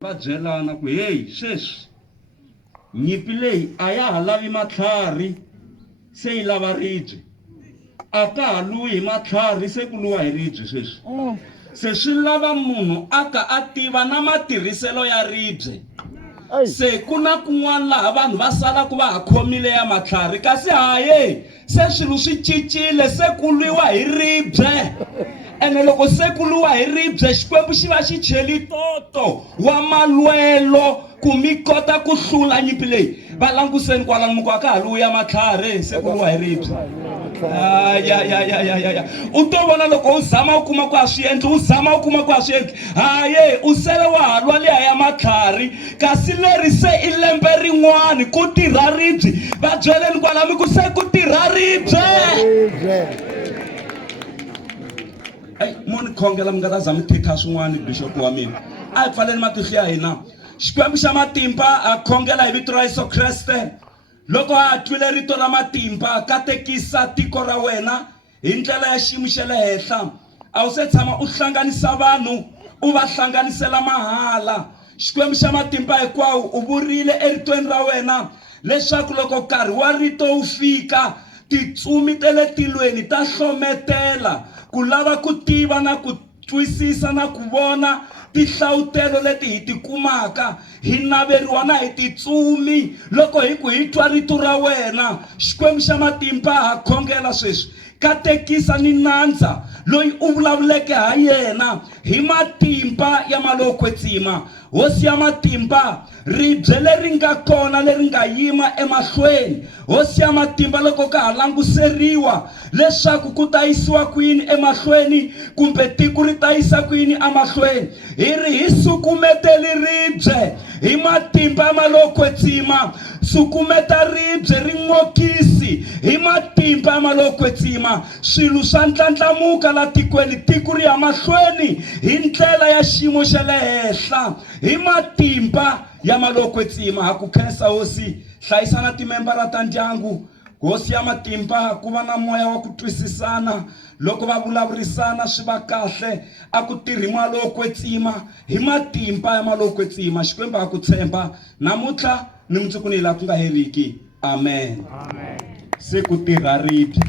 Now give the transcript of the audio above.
va byelana ku hey sweswi nyimpi leyi a ya ha lavi matlhari se yi lava ribye a ka ha luwi hi matlhari se ku luwa hi ribye sweswi se swi lava munhu a ka a tiva na matirhiselo ya ribye se ku na kun'wana laha vanhu va sala ku va ha khomile ya matlhari kasi haye se swilo swi cincile se ku lwiwa hi ribye ene loko se ku lwiwa hi ribye xikwembu xi va xi cheli toto wa malwelo ku mi kota ku hlula nyimpi leyi va languseni kwalano muku a ka ha luya matlhari se ku lwiwa hi ribye u to vona loko u zama u kuma ku a swi endli u zama u kuma ku a swi endli haye u sele wa ha lwa liya ya matlhari kasi leri se i lembe rin'wani ku tirha ribye va byeleni kwalano ku se ku tirha ribye moni khongela mi nga ta zama thekha swin'wana bishop wa mina a hi pfaleni matihlo ya hina xikwembu xa matimba a khongela hi vito ra Yesu Kreste loko a twile rito ra matimba katekisa tiko ra wena hi ndlela ya xiyimo xa le henhla a wu se tshama u hlanganisa vanhu u va hlanganisela mahala xikwembu xa matimba hinkwawo u vurile eritweni ra wena leswaku loko nkarhi wa rito wu fika titsumi ta le tilweni ta hlometela ku lava ku tiva na ku twisisa na ku vona tihlawutelo leti hi tikumaka hi naveriwa na hi titsumi loko hi ku hi twa rito ra wena xikwembu xa matimba ha khongela sweswi katekisa ni nandza loyi u vulavuleke ha yena hi matimba ya malokwetsima hosi ya matimba ribye leri nga kona leri nga yima emahlweni hosi ya matimba loko ka ha languseriwa leswaku ku ta yisiwa kwini emahlweni kumbe tiko ri ta yisa kwini emahlweni hi ri hi sukumeteli ribye hi matimba ya malokwetsima sukumeta ribye ring'okisi hi matimba ya malokwetsima swilo swa ndlandlamuka la tikweni tiko ri ya mahlweni hi ndlela ya xiyimo xa le henhla hi matimba ya malokwetsima ha ku khensa hosi hlayisana timembara ta ndyangu hosi ya matimba ku va na moya wa ku twisisana loko va vulavurisana swi va kahle a ku tirhi malokwetsima hi matimba ya malokwetsima xikwembu a ku tshemba namuntlha ni mundzuku ni la ku nga heriki amen se ku tirha ribye